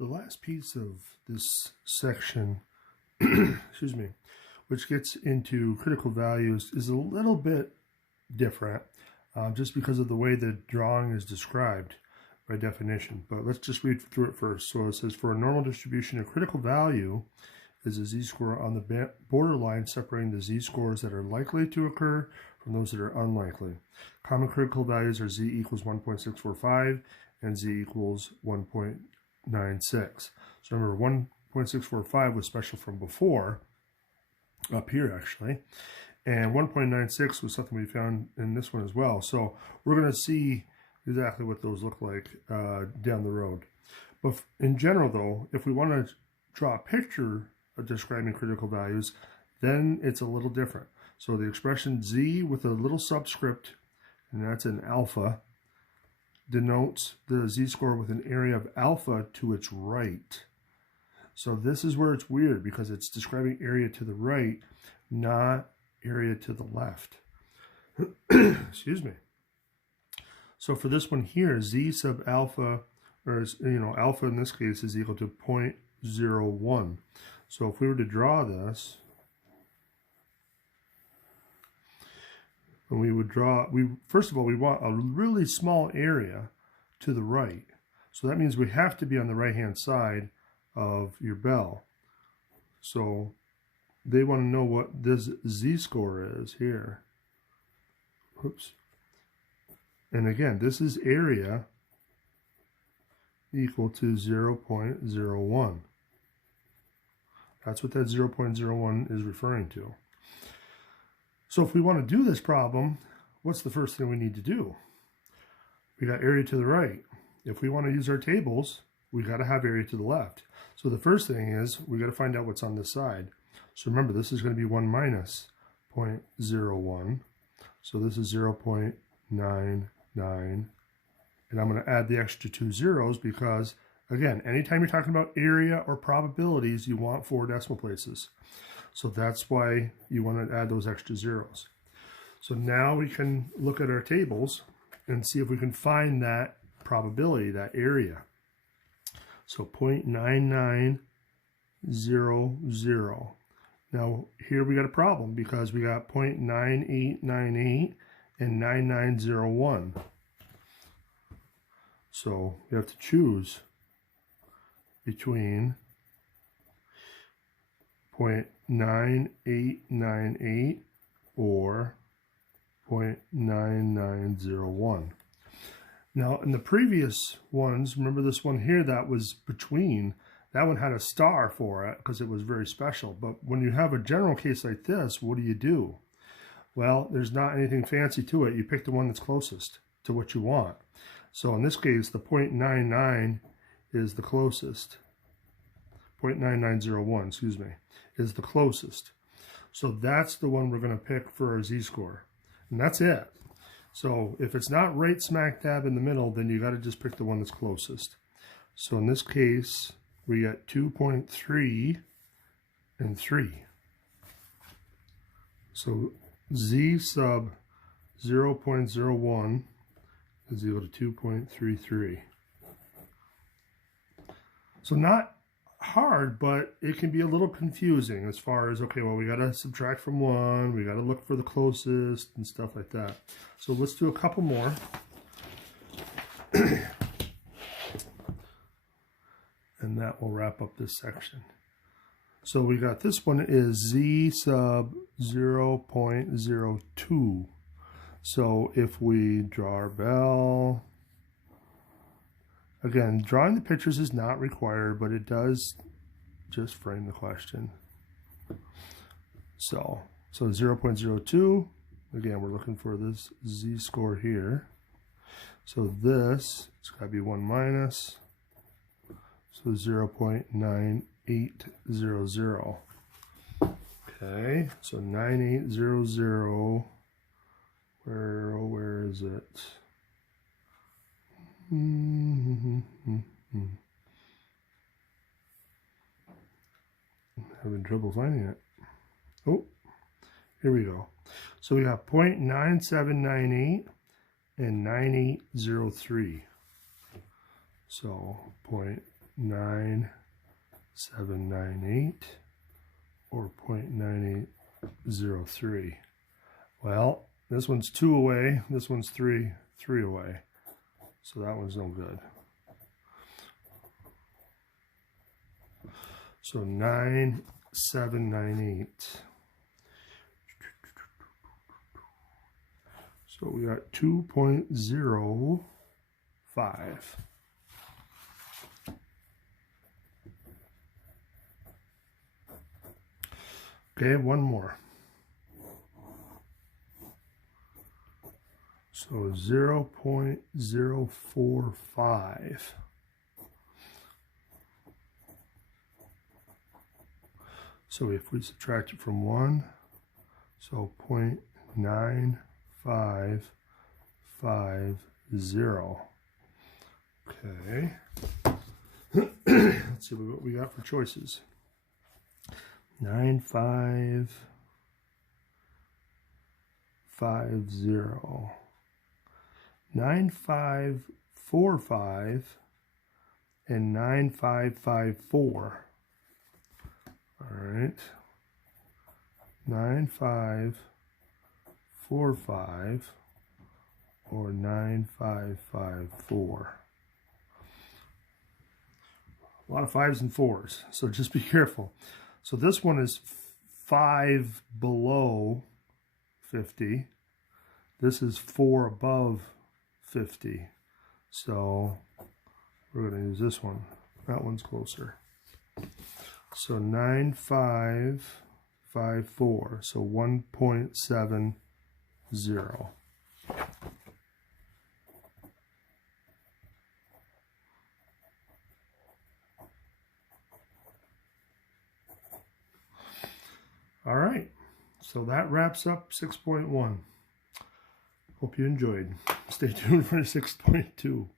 The last piece of this section, excuse me, which gets into critical values is a little bit different just because of the way the drawing is described by definition. But let's just read through it first. So it says, for a normal distribution, a critical value is a z-score on the borderline separating the z-scores that are likely to occur from those that are unlikely. Common critical values are z equals 1.645 and z equals 1.96. So remember, 1.645 was special from before, up here actually, and 1.96 was something we found in this one as well. So we're going to see exactly what those look like down the road. But in general though, if we want to draw a picture of describing critical values, then it's a little different. So the expression z with a little subscript, and that's an alpha, denotes the z-score with an area of alpha to its right. So this is where it's weird because it's describing area to the right, not area to the left. Excuse me. So for this one here, z sub alpha, or alpha in this case is equal to 0.01. So if we were to draw this, and we would draw, first of all, we want a really small area to the right. So that means we have to be on the right-hand side of your bell. So they want to know what this z-score is here. Oops. And again, this is area equal to 0.01. That's what that 0.01 is referring to. So if we want to do this problem, what's the first thing we need to do? We got area to the right. If we want to use our tables, we got to have area to the left. So the first thing is we got to find out what's on this side. So remember, this is going to be 1 minus 0.01. So this is 0.99. And I'm going to add the extra 2 zeros because, again, anytime you're talking about area or probabilities, you want 4 decimal places. So that's why you want to add those extra zeros. So now we can look at our tables and see if we can find that probability, that area. So 0.9900. Now here we got a problem because we got 0.9898 and 9901. So we have to choose between 0.9898 or 0.9901. Now in the previous ones, remember this one here that was between, that one had a star for it because it was very special. But when you have a general case like this, what do? Well, there's not anything fancy to it. You pick the one that's closest to what you want. So in this case, the 0.99 is the closest. 0.9901, excuse me, is the closest. So that's the one we're going to pick for our z-score. And that's it. So if it's not right smack dab in the middle, then you got to just pick the one that's closest. So in this case, we got 2.3 and 3. So z sub 0.01 is equal to 2.33. So not hard, but it can be a little confusing as far as, okay, well, we got to subtract from 1, we got to look for the closest and stuff like that. So let's do a couple more. And that will wrap up this section. So we got this one is z sub 0.02. So if we draw our bell, again, drawing the pictures is not required, but it does just frame the question. So 0.02, again, we're looking for this z-score here. So this, it's got to be 1 minus, so 0.9800. Okay, so 9800, where is it? Having trouble finding it. Oh, here we go. So we got 0.9798 and 9803. So 0.9798 .798 or 0.9803. Well, this one's 2 away, this one's 3 away. So that one's no good. So 9798. So we got 2.05. Okay, one more. So 0.045. So if we subtract it from 1, so 0.9550. Okay. Let's see what we got for choices. 9550. 9545 and 9554. All right. 9545 or 9554. A lot of 5s and 4s, so just be careful. So this one is 5 below 50. This is 4 above 50. So we're going to use this one. That one's closer. So 9554. So 1.70. All right. So that wraps up 6.1. Hope you enjoyed. Stay tuned for 6.2.